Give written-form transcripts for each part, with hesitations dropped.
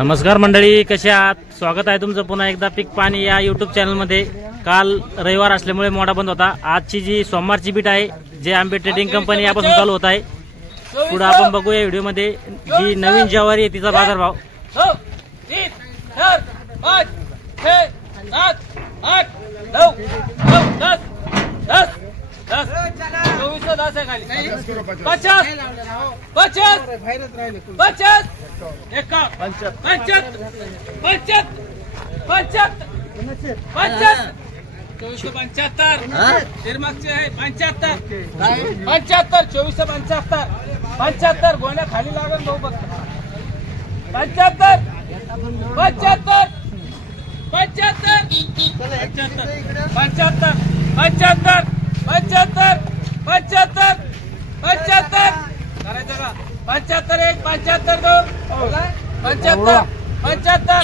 नमस्कार मंडळी, कसे आहात? स्वागत आहे तुमचं पुन्हा एकदा पीक पाणी या यूट्यूब चॅनलमध्ये। काल रविवार असल्यामुळे मोडा बंद होता। आजची जी सोमवारची बीट आहे जे आंबे ट्रेडिंग कंपनी यापासून चालू होत आहे, पुढे आपण बघूया व्हिडिओमध्ये जी नवीन ज्वारी आहे तिचा बाजारभाव। 2 3 4 5 6 7 8 9 10 10 2410 है खाली 50 50 50 75 मागचे आहे 75 2475 गोण्या खाली लागल भाऊ बघ 75 करायचं का 75 1 75 2 75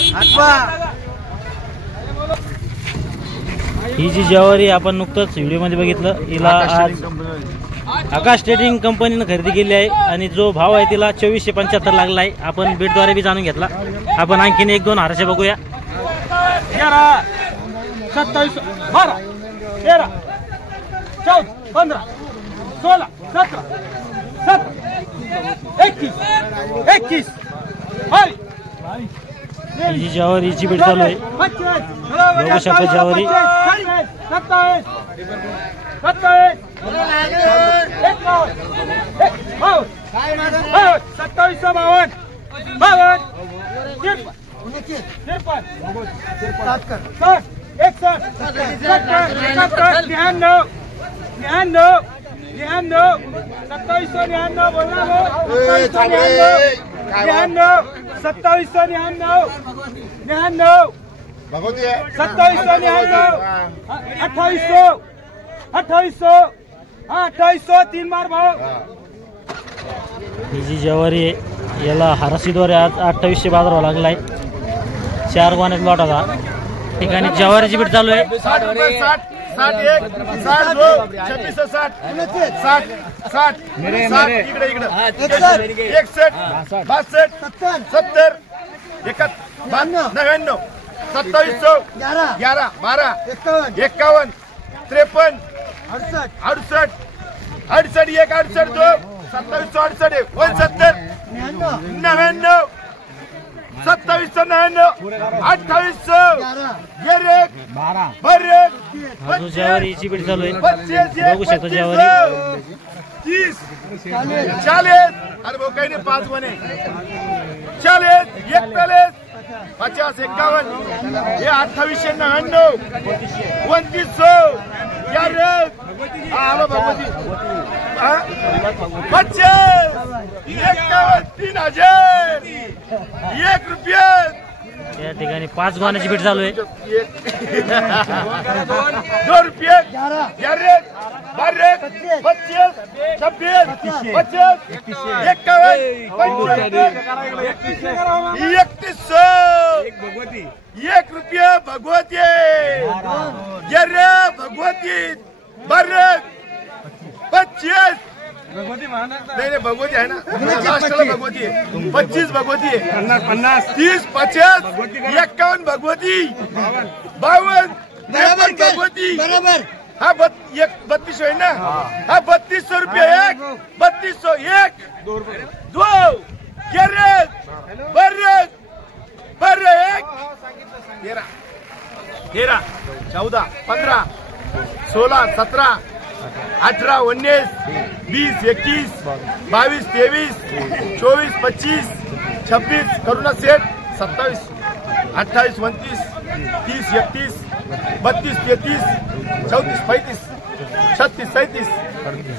ही जी ज्वारी आपण नुकतंच व्हिडिओमध्ये बघितलं, हिला आकाश ट्रेडिंग कंपनीने खरेदी केली आहे आणि जो भाव आहे तिला 2475 लागला आहे। आपण बीटद्वारे बी जाणून घेतला। आपण आणखीन 1-2 हाराचे बघूया। 11 27 12 13 14 15 16 17 21 ही जी ज्वारीची बीट चालू आहे, बघू शकता ज्वारी 27 2800 3 बार भाव। ही जी ज्वारी आहे याला हाराशीद्वारे आज 2800 बाजारभाव लागला आहे। 4 गोण्यात लॉट होता। ठिकाणी ज्वारीची बीट चालू आहे। 60 61 60 2 26 60 60 इकडे 61 62 70 99 2700 11 12 51 53 68 68 1 68 2 2768 69 2799 2800 अजून ज्वारीची बीट चालू आहे, बघू शकता ज्वारी 30 40 अरे भाऊ काही नाही 5 बने 40 41 50 51 हे 2899 2900 यार आलो भगवती 50 51 3000 1 रुपया। या ठिकाणी 5 गोण्याची बीट चालू आहे। 2 रुपये 11 12 25 26 25 51 3100 1 रुपया भगवती भगवती 12 25 नहीं भगवती है ना लास्टला भगवती है 25 भगवती है 50 30 50 51 भगवती 52 भगवती बराबर। हाँ 3200 है ना। हाँ 3200 रुपये 1 3200 1 2 11 12 1 13 14 15 16 17 18 19 20 21 22 23 24 25 26 करुणा सेठ 27 28 29 30 31 32 33 34 35 36 37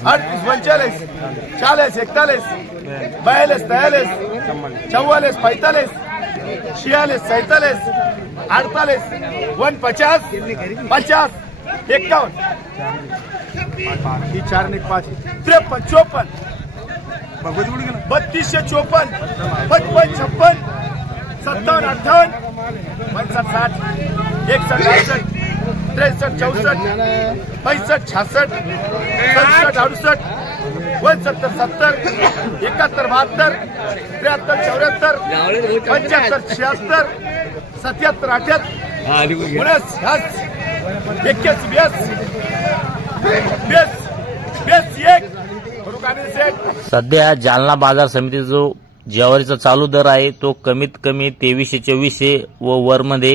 38 39 40 41 42 43 44 45 46 47 48 49 50 51 ही 4 ने 5 53 54 3254 55 56 57 58 59 60 61 62 63 64 65 66 67 68 69 70 71 72 73 74 75 76 77 78 19 21 20 एक सध्या जालना बाजार समितीचा जो ज्वारीचा चालू दर आहे तो कमीत कमी 2300-2400 व वरमध्ये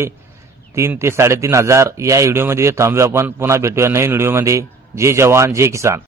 3 ते 3,500 या व्हिडिओमध्ये थांबूया. आपण पुन्हा भेटूया नवीन व्हिडिओमध्ये. जय जवान जय किसान.